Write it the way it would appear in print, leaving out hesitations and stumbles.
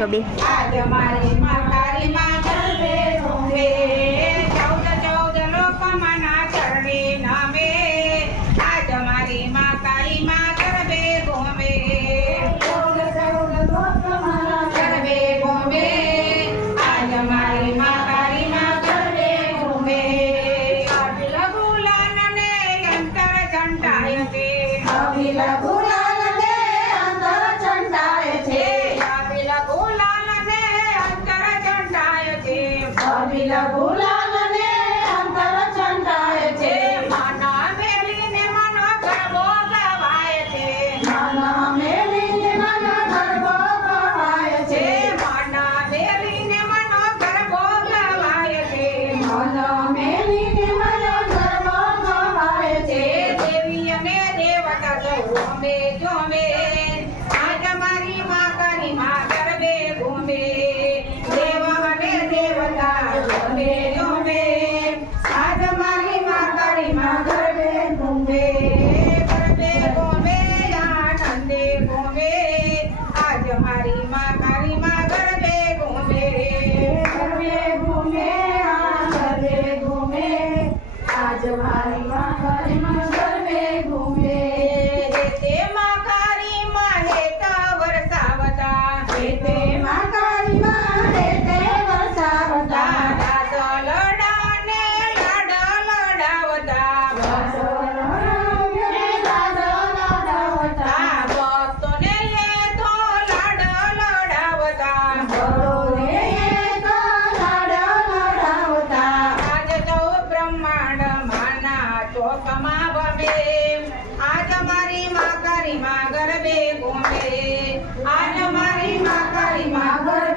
ગરબે. આજ મારી માં તારી માં ગરબે ઘૂમે 14 લોકોમાં ના ચરણે નામે આજ મારી માં તારી માં ગરબે ઘૂમે 14 લોકોમાં ગરબે ઘૂમે આજ મારી માં તારી માં ગરબે ઘૂમે અભિલ ગુલાલ ને અંતર ચંટાય છે અભિલ ગુલાલ ને અંતર ચંટાય છે અભિલ ગુલાલ ને અંતર ચંટાય છે અભિલ ગુલાલ ને અંતર ચંટાય છે માના મેલીને મનો ગરબો ગવાય છે માના મેલીને મનો ગરબો ગવાય છે માના મેલીને મનો ગરબો ગવાય છે માના મેલીને મનો ગરબો ગવાય છે દેવી અને દેવતા જોમે જોમે આજ મારી માં કરી માં ગરબે ઘૂમે દેવ અને દેવતા જોમે જોમે આજ મારી માં કરી માં ગરબે ઘૂમે આનંદે ઘૂમે આજ મારી માં કરી માં ગરબે ઘૂમે આનંદે ઘૂમે આજ મારી માં કરી માં ગરબે ઘૂમે તે માં કરી માં હેત વરસાવતા તે માં કરી માં હેત વરસાવતા રાત લડાને લાડ લડાવતા ભક્તોને એ તો લાડ લડાવતા આજ તો બ્રહ્માંડ માના ચોકમાં ભમે આજ મારી માં કરી માં ગરબે ઘૂમે આજ મારી માં કરી માં ગરબે